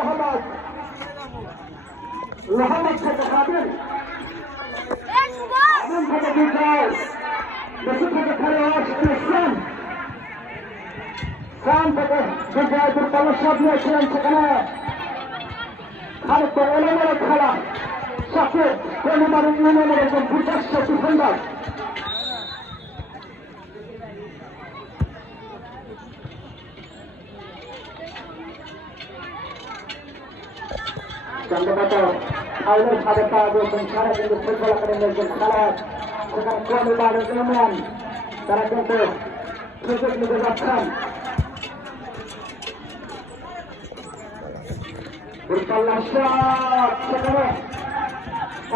রহমত রহমত থেকে খাবেন আনন্দ থেকে বিজয় বেশি থেকে খেলোয়াড় ইসলাম সাম থেকে বিজয়পুর কলসব নিয়েছিলেন সেখানে খানিকটা এলোমেলো খেলা সাথে পরিবার ইউনিয়নের একজন বিশিষ্ট ডিফেন্ডার সম্ভবত আইনের ভাবে পাওয়া গিয়েছেন সারা কিন্তু ফুটবল একাডেমির একজন খেলোয়াড় সেখানে পরিবার ইউনিয়ন তারা কিন্তু সুযোগ নিতে যাচ্ছেন সেখানে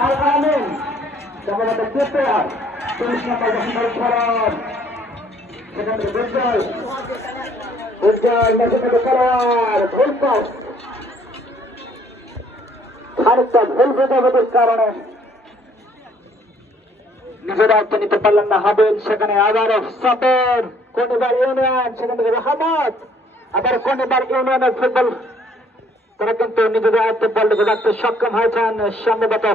আল আমিন সম্ভবত কেপিআর 30 নম্বর দশমের খেলোয়াড় সেখান থেকে উজ্জ্বল মেসিমের খেলোয়াড় ভুল পাস খানিকটা ভুল বোঝাবুঝির কারণে নিজের দায়িত্ব নিতে পারলেন না হাবিল সেখানে আবারও সাপের কোনিবার ইউনিয়ন সেখান থেকে রহমত আবার কোনিবার ইউনিয়নের ফুটবল তারা কিন্তু নিজেদের আয়ত্তে বলটাকে রাখতে সক্ষম হয়েছেন সম্ভবত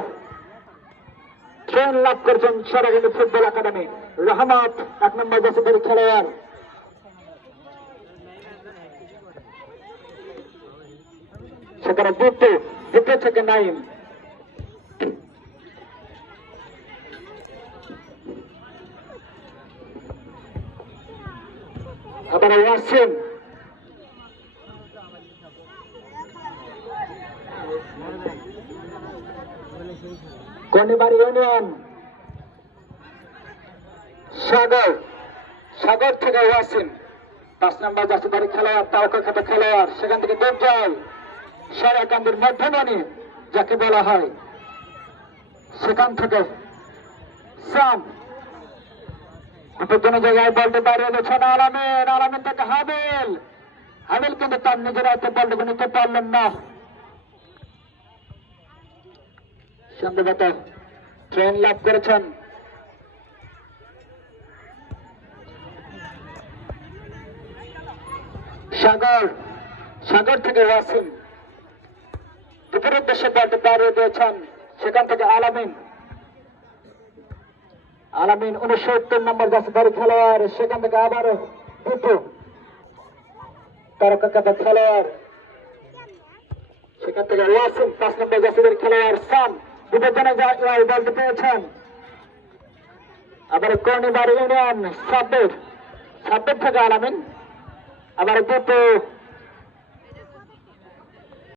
ট্রেন লাভ করেছেন সরাগিনী ফুটবল একাডেমি রহমত 1 নম্বর জাসিদের খেলোয়াড় সেখানে দ্বিতীয় থেকে নাইম আবার ওয়াসিম কোনিবার ইউনিয়ন সাগর থেকে ওয়াসিম 5 নম্বর জাসিদারি খেলোয়াড় তাওকা খাতে খেলোয়াড় সেখান থেকে দুর্জয় সারাকান্দির মধ্যমানি যাকে বলা হয় সেখান থেকে সাম বিপজ্জনক জায়গায় বলতে বাড়িয়ে দিচ্ছেন আলামিন থেকে হাবিল কিন্তু তার নিজের হাতে বলটুকু নিতে পারলেন না সম্ভবত ট্রেন লাভ করেছেন সাগর থেকে ওয়াসিম বিপরীত দেশে বলতে বাড়িয়ে দিয়েছেন সেখান থেকে আলামিন 69 নম্বর জাসিদারি খেলোয়াড় সেখান থেকে আবারও দুটো তারকা খাতে খেলোয়াড় সেখান থেকে ওয়াসিম 5 নম্বর জাসিদারি খেলোয়াড় সাম বিপজ্জনক জায়গায় বলতে পেয়েছেন আবার কোনিবার ইউনিয়ন সাব্বির থেকে আলামিন আবার দুটো